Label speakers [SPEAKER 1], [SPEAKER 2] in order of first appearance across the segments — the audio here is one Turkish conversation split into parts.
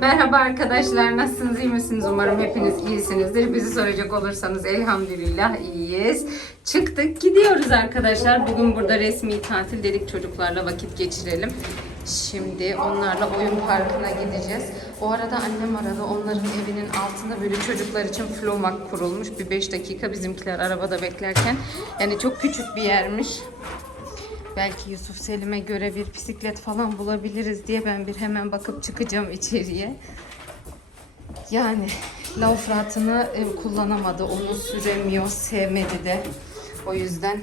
[SPEAKER 1] Merhaba arkadaşlar, nasılsınız, iyi misiniz? Umarım hepiniz iyisinizdir. Bizi soracak olursanız elhamdülillah iyiyiz. Çıktık, gidiyoruz arkadaşlar. Bugün burada resmi tatil dedik çocuklarla vakit geçirelim. Şimdi onlarla oyun parkına gideceğiz. O arada annem aradı. Onların evinin altında böyle çocuklar için flomak kurulmuş. Bir 5 dakika bizimkiler arabada beklerken. Yani çok küçük bir yermiş. Belki Yusuf Selim'e göre bir bisiklet falan bulabiliriz diye ben bir hemen bakıp çıkacağım içeriye. Yani lauf rahatını e, kullanamadı. Onu süremiyor, sevmedi de. O yüzden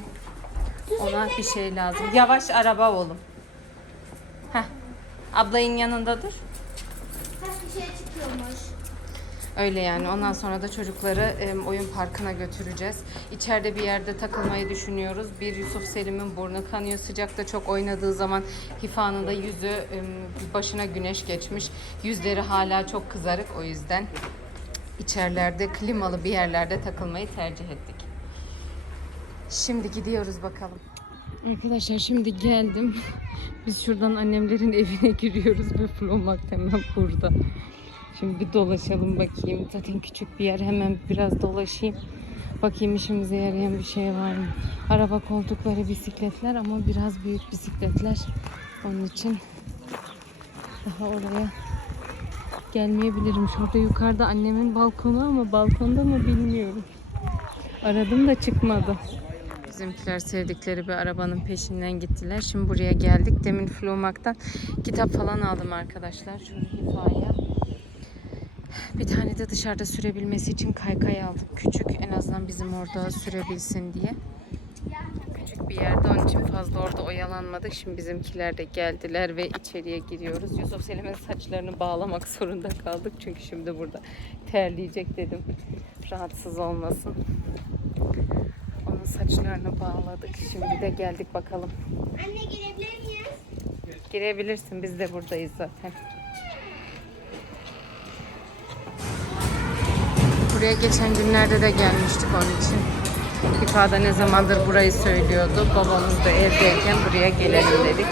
[SPEAKER 1] ona bir şey lazım. Yavaş araba oğlum. Heh. Ablayın yanında dur.
[SPEAKER 2] Bir şey çıkıyormuş.
[SPEAKER 1] Öyle yani. Ondan sonra da çocukları oyun parkına götüreceğiz. İçeride bir yerde takılmayı düşünüyoruz. Bir Yusuf Selim'in burnu kanıyor. Sıcakta çok oynadığı zaman Hifa'nın da yüzü başına güneş geçmiş. Yüzleri hala çok kızarık. O yüzden içerilerde klimalı bir yerlerde takılmayı tercih ettik. Şimdi gidiyoruz bakalım. Arkadaşlar şimdi geldim. Biz şuradan annemlerin evine giriyoruz ve Flomak hemen burada. Şimdi bir dolaşalım bakayım. Zaten küçük bir yer. Hemen biraz dolaşayım. Bakayım işimize yarayan bir şey var mı? Araba koltukları bisikletler ama biraz büyük bisikletler. Onun için daha oraya gelmeyebilirim. Şurada yukarıda annemin balkonu ama balkonda mı bilmiyorum. Aradım da çıkmadı. Bizimkiler sevdikleri bir arabanın peşinden gittiler. Şimdi buraya geldik. Demin Flomak'tan kitap falan aldım arkadaşlar. Şöyle hifaya. Bir tane de dışarıda sürebilmesi için kaykay aldık. Küçük en azından bizim orada sürebilsin diye. Küçük bir yerde onun için fazla orada oyalanmadık. Şimdi bizimkiler de geldiler ve içeriye giriyoruz. Yusuf Selim'in saçlarını bağlamak zorunda kaldık. Çünkü şimdi burada terleyecek dedim. Rahatsız olmasın. Onun saçlarını bağladık. Şimdi de geldik bakalım.
[SPEAKER 2] Anne girebilir miyiz?
[SPEAKER 1] Girebilirsin. Biz de buradayız zaten. Buraya geçen günlerde de gelmiştik onun için. İfade ne zamandır burayı söylüyordu. Babamız da evdeyken buraya gelelim dedik.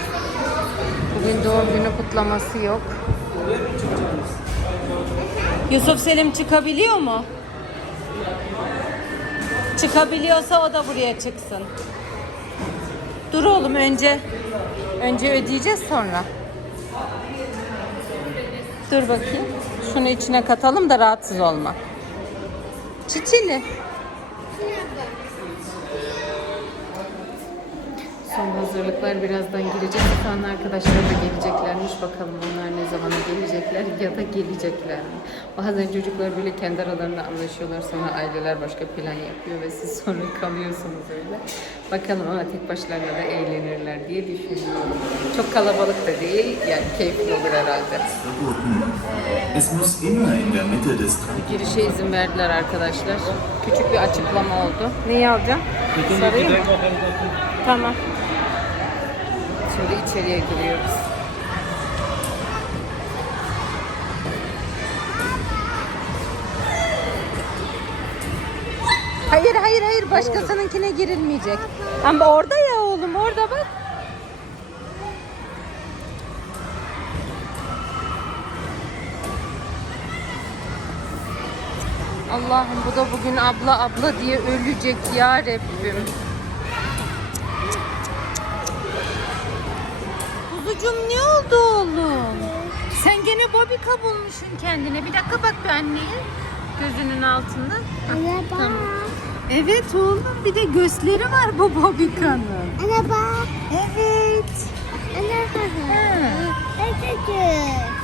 [SPEAKER 1] Bugün doğum günü kutlaması yok. Yusuf Selim çıkabiliyor mu? Çıkabiliyorsa o da buraya çıksın. Dur oğlum önce. Önce ödeyeceğiz sonra. Dur bakayım. Şunu içine katalım da rahatsız olma. Çiçili. Son hazırlıklar birazdan girecek. Efendim arkadaşlar da geleceklermiş. Bakalım onlar ne zaman gelecekler ya da gelecekler mi? Bazen çocuklar böyle kendi aralarında anlaşıyorlar. Sonra aileler başka plan yapıyor ve siz sonra kalıyorsunuz öyle. Bakalım ama tek başlarına da eğlenirler diye düşünüyorum. Çok kalabalık da değil. Yani keyifli olur herhalde.
[SPEAKER 3] verboten. Es muss immer in der Mitte des Trags.
[SPEAKER 1] Girişe izin verdiler arkadaşlar. Küçük bir açıklama oldu. Neyi alacağım? Sarayım mı? Tamam. Şimdi içeriye giriyoruz. Hayır hayır hayır başkasınınkine girilmeyecek. Ama orada ya oğlum orada bak. Allah'ım bu da bugün abla abla diye ölecek ya Rabbim. Kuzucuğum ne oldu oğlum? Sen gene Bobika bulmuşsun kendine. Bir dakika bak bir anneye. Gözünün altında.
[SPEAKER 2] Anne bak.
[SPEAKER 1] Tamam. Evet oğlum bir de göğüsleri var bu Bobika'nın.
[SPEAKER 2] Bak.
[SPEAKER 1] Evet.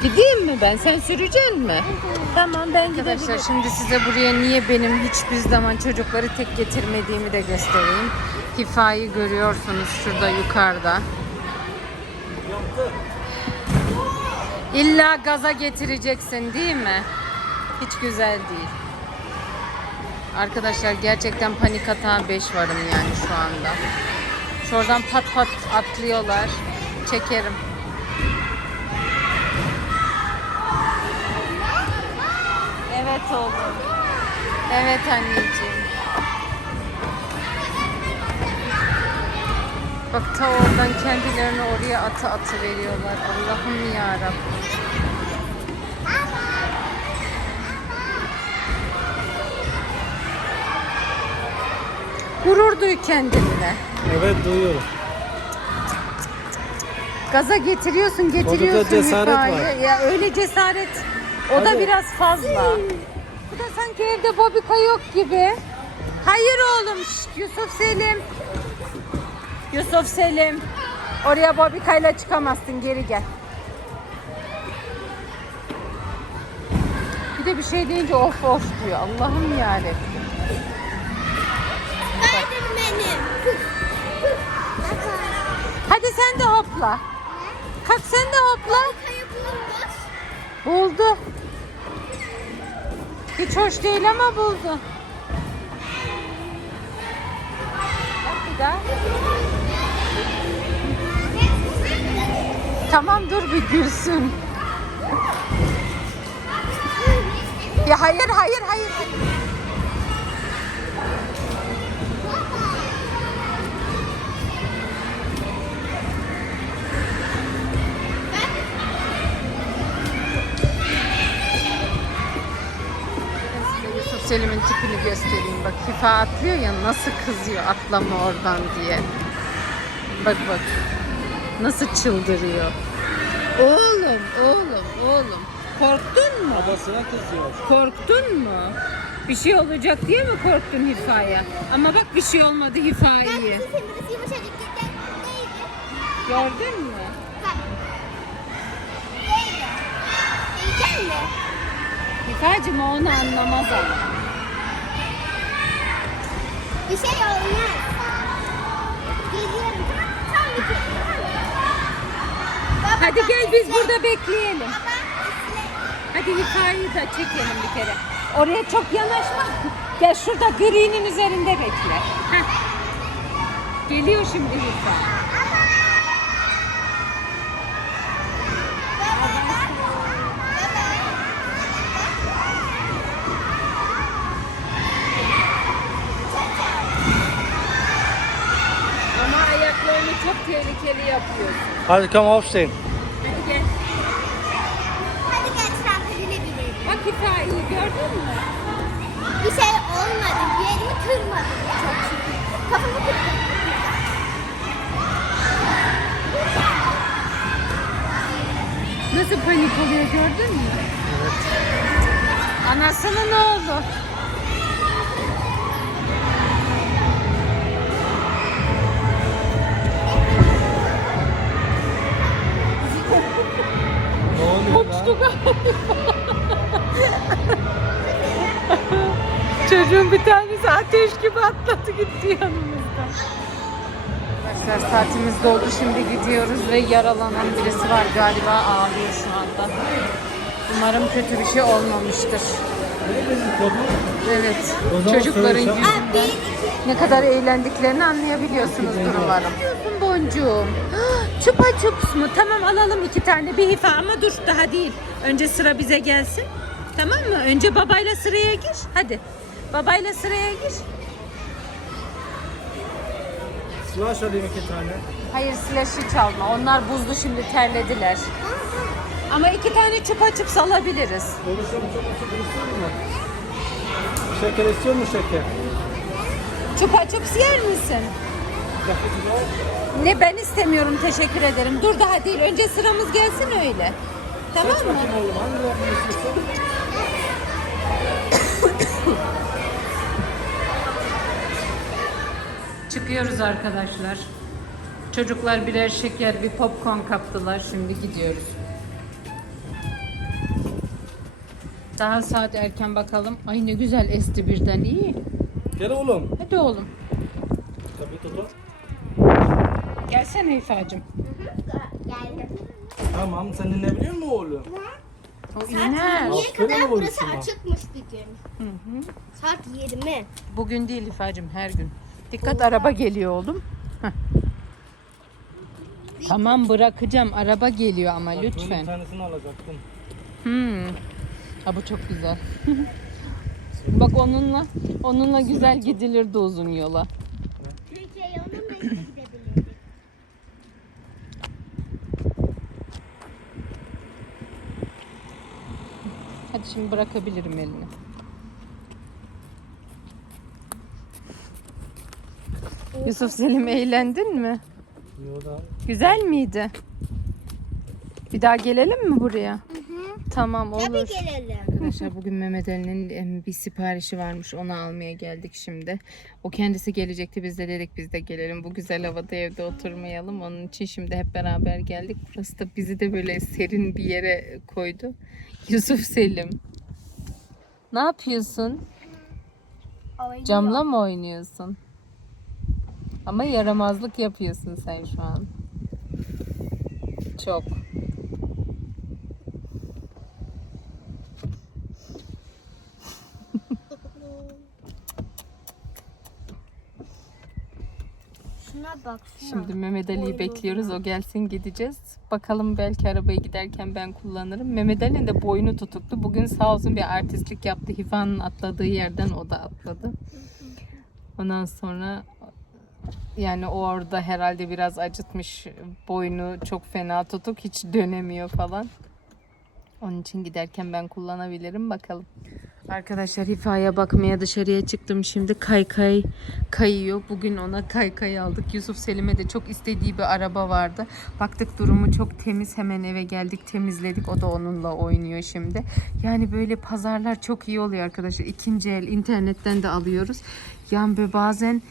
[SPEAKER 1] Gideyim mi ben? Sen süreceksin mi? Tamam ben Arkadaşlar şimdi size buraya niye benim hiçbir zaman çocukları tek getirmediğimi de göstereyim. Hifayı görüyorsunuz şurada yukarıda. İlla gaza getireceksin değil mi? Hiç güzel değil. Arkadaşlar gerçekten panik atağı 5 varım yani şu anda. Şuradan pat pat atlıyorlar. Çekerim. Evet oğlum. Evet anneciğim. Bak ta oradan kendilerini oraya atı atı veriyorlar. Allah'ım ya Rabbim. Gurur duy kendinle.
[SPEAKER 4] Evet duyuyorum.
[SPEAKER 1] Gaza getiriyorsun, getiriyorsun
[SPEAKER 4] cesaret var.
[SPEAKER 1] Ya öyle cesaret. O da
[SPEAKER 4] Hadi.
[SPEAKER 1] biraz fazla. Bu da sanki evde bobika yok gibi. Hayır oğlum. şşt, Yusuf Selim. Yusuf Selim. Oraya bobikayla çıkamazsın. Geri gel. Bir de bir şey deyince of of diyor. Allah'ım yani.
[SPEAKER 2] Benim.
[SPEAKER 1] Hadi sen de hopla. Kalk sen de hopla. Buldu. Hiç hoş değil ama buldu. Bak bir daha. Tamam dur bir gülsün. Ya hayır hayır hayır. Size Selim'in tipini göstereyim. Bak Hifa atlıyor ya nasıl kızıyor atlama oradan diye. Bak bak. Nasıl çıldırıyor. Oğlum, oğlum, oğlum. Korktun mu?
[SPEAKER 4] Babasına kızıyor.
[SPEAKER 1] Korktun mu? Bir şey olacak diye mi korktun Hifa'ya? Ama bak bir şey olmadı Hifa'yı.
[SPEAKER 2] Neydi?
[SPEAKER 1] Gördün mü?
[SPEAKER 2] Bak. Neydi? Mi?
[SPEAKER 1] Hifa'cığım o onu anlamaz ama.
[SPEAKER 2] Bir şey olmaz. Geliyorum. Tam bir kere. Baba,
[SPEAKER 1] Hadi gel biz
[SPEAKER 2] izle.
[SPEAKER 1] burada bekleyelim.
[SPEAKER 2] Baba.
[SPEAKER 1] Hadi Hifa'yı da çekelim bir kere. Oraya çok yanaşma. Gel şurada gri'nin üzerinde bekle. Heh. Geliyor şimdi Hifa. Yapıyorsun.
[SPEAKER 4] Hadi come aufstehen.
[SPEAKER 1] Hadi gel.
[SPEAKER 2] Hadi gel trampoline binelim.
[SPEAKER 1] Bak Hifa'yı gördün mü?
[SPEAKER 2] Bir şey olmadı. Bir yerimi kırmadım. Çok şükür. Kafamı kırdım.
[SPEAKER 1] Nasıl panik oluyor gördün mü? Anasının oğlu.
[SPEAKER 4] Ne
[SPEAKER 1] galiba. Çocuğun bir tanesi ateş gibi atladı gitti yanımızdan. Arkadaşlar saatimiz doldu şimdi gidiyoruz ve yaralanan birisi var galiba ağlıyor şu anda. Umarım kötü bir şey olmamıştır. Evet. Çocukların yüzünden ne kadar eğlendiklerini anlayabiliyorsunuzdur umarım. Boncuğum. Çupa çups mu? Tamam alalım iki tane bir hifa ama dur daha değil. Önce sıra bize gelsin. Tamam mı? Önce babayla sıraya gir. Hadi. Babayla sıraya gir.
[SPEAKER 4] Slash alayım iki tane.
[SPEAKER 1] Hayır slash'ı çalma. Onlar buzlu şimdi terlediler. Ama iki tane çupa çups alabiliriz.
[SPEAKER 4] Bu çok açık istiyor mu? Şeker istiyor mu şeker?
[SPEAKER 1] Çupa çups yer misin? Ne ben istemiyorum teşekkür ederim. Dur daha değil. Önce sıramız gelsin öyle. Tamam mı? Çıkıyoruz arkadaşlar. Çocuklar birer şeker, bir popcorn kaptılar. Şimdi gidiyoruz. Daha saat erken bakalım. Ay ne güzel esti birden iyi.
[SPEAKER 4] Gel oğlum.
[SPEAKER 1] Hadi oğlum.
[SPEAKER 4] Tabii tutu.
[SPEAKER 1] Gelsene İfa'cığım.
[SPEAKER 2] Geldim.
[SPEAKER 4] Tamam sen dinleyebiliyor musun oğlum?
[SPEAKER 1] O iner.
[SPEAKER 2] Niye
[SPEAKER 4] Aferin
[SPEAKER 2] kadar
[SPEAKER 4] oğlum
[SPEAKER 2] burası açıkmış bir gün? Saat 20.
[SPEAKER 1] Bugün değil İfa'cığım her gün. Dikkat araba geliyor oğlum. Heh. Tamam bırakacağım. Araba geliyor ama
[SPEAKER 4] Bak, bunun Bir
[SPEAKER 1] lütfen.
[SPEAKER 4] tanesini alacaktım.
[SPEAKER 1] Hmm. Ha bu çok güzel. Bak onunla onunla güzel gidilirdi uzun yola.
[SPEAKER 2] Türkiye'ye onunla gidebilirdik.
[SPEAKER 1] Hadi şimdi bırakabilirim elini. Yusuf Selim eğlendin mi?
[SPEAKER 4] Yo da
[SPEAKER 1] Güzel miydi? Bir daha gelelim mi buraya? Tamam olur.
[SPEAKER 2] Tabii gelelim.
[SPEAKER 1] Arkadaşlar bugün Mehmet Ali'nin bir siparişi varmış. Onu almaya geldik şimdi. O kendisi gelecekti. Biz de dedik biz de gelelim. Bu güzel havada evde oturmayalım. Onun için şimdi hep beraber geldik. Burası da bizi de böyle serin bir yere koydu. Yusuf Selim. Ne yapıyorsun? Camla mı oynuyorsun? Ama yaramazlık yapıyorsun sen şu an. Çok.
[SPEAKER 2] Şuna bak şuna.
[SPEAKER 1] Şimdi Mehmet Ali'yi bekliyoruz. O gelsin gideceğiz. Bakalım belki arabayı giderken ben kullanırım. Mehmet Ali'nin de boynu tutuktu. Bugün sağ olsun bir artistlik yaptı. Hifa'nın atladığı yerden o da atladı. Ondan sonra yani orada herhalde biraz acıtmış. Boynu çok fena tutuk. Hiç dönemiyor falan. Onun için giderken ben kullanabilirim. Bakalım. Arkadaşlar Hifa'ya bakmaya dışarıya çıktım. Şimdi kaykay kayıyor. Bugün ona kaykay aldık. Yusuf Selim'e de çok istediği bir araba vardı. Baktık durumu çok temiz. Hemen eve geldik temizledik. O da onunla oynuyor şimdi. Yani böyle pazarlar çok iyi oluyor arkadaşlar. İkinci el internetten de alıyoruz. Yani bazen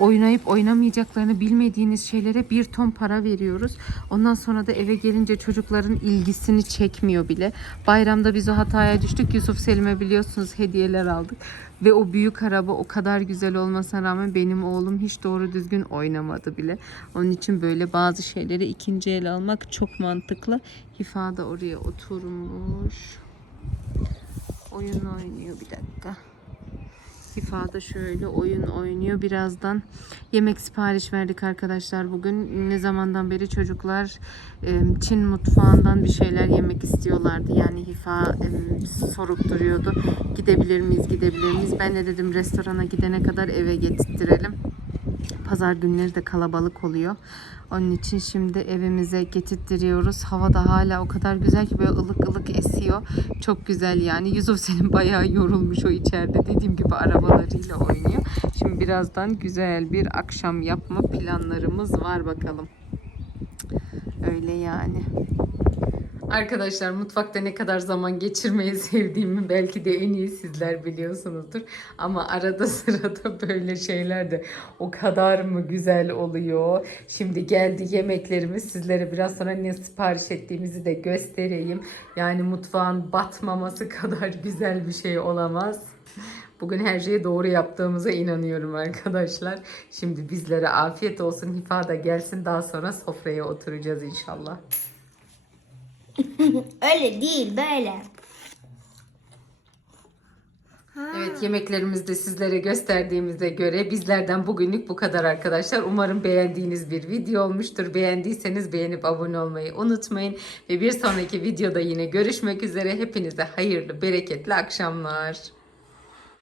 [SPEAKER 1] oynayıp oynamayacaklarını bilmediğiniz şeylere bir ton para veriyoruz. Ondan sonra da eve gelince çocukların ilgisini çekmiyor bile. Bayramda biz o hataya düştük. Yusuf Selim'e biliyorsunuz hediyeler aldık. Ve o büyük araba o kadar güzel olmasına rağmen benim oğlum hiç doğru düzgün oynamadı bile. Onun için böyle bazı şeyleri ikinci el almak çok mantıklı. Hifa da oraya oturmuş. Oyun oynuyor bir dakika. Hifa da şöyle oyun oynuyor. Birazdan yemek sipariş verdik arkadaşlar bugün. Ne zamandan beri çocuklar Çin mutfağından bir şeyler yemek istiyorlardı. Yani Hifa sorup duruyordu. Gidebilir miyiz, gidebilir miyiz? Ben de dedim restorana gidene kadar eve getirtirelim. Pazar günleri de kalabalık oluyor. Onun için şimdi evimize getirtiyoruz. Hava da hala o kadar güzel ki böyle ılık ılık esiyor. Çok güzel yani. Yusuf senin bayağı yorulmuş o içeride. Dediğim gibi arabalarıyla oynuyor. Şimdi birazdan güzel bir akşam yapma planlarımız var bakalım. Öyle yani. Arkadaşlar mutfakta ne kadar zaman geçirmeyi sevdiğimi belki de en iyi sizler biliyorsunuzdur. Ama arada sırada böyle şeyler de o kadar mı güzel oluyor. Şimdi geldi yemeklerimiz sizlere biraz sonra ne sipariş ettiğimizi de göstereyim. Yani mutfağın batmaması kadar güzel bir şey olamaz. Bugün her şeyi doğru yaptığımıza inanıyorum arkadaşlar. Şimdi bizlere afiyet olsun. Hifa da gelsin daha sonra sofraya oturacağız inşallah.
[SPEAKER 2] Öyle değil böyle.
[SPEAKER 1] Evet yemeklerimizi de sizlere gösterdiğimize göre bizlerden bugünlük bu kadar arkadaşlar. Umarım beğendiğiniz bir video olmuştur. Beğendiyseniz beğenip abone olmayı unutmayın. Ve bir sonraki videoda yine görüşmek üzere. Hepinize hayırlı, bereketli akşamlar.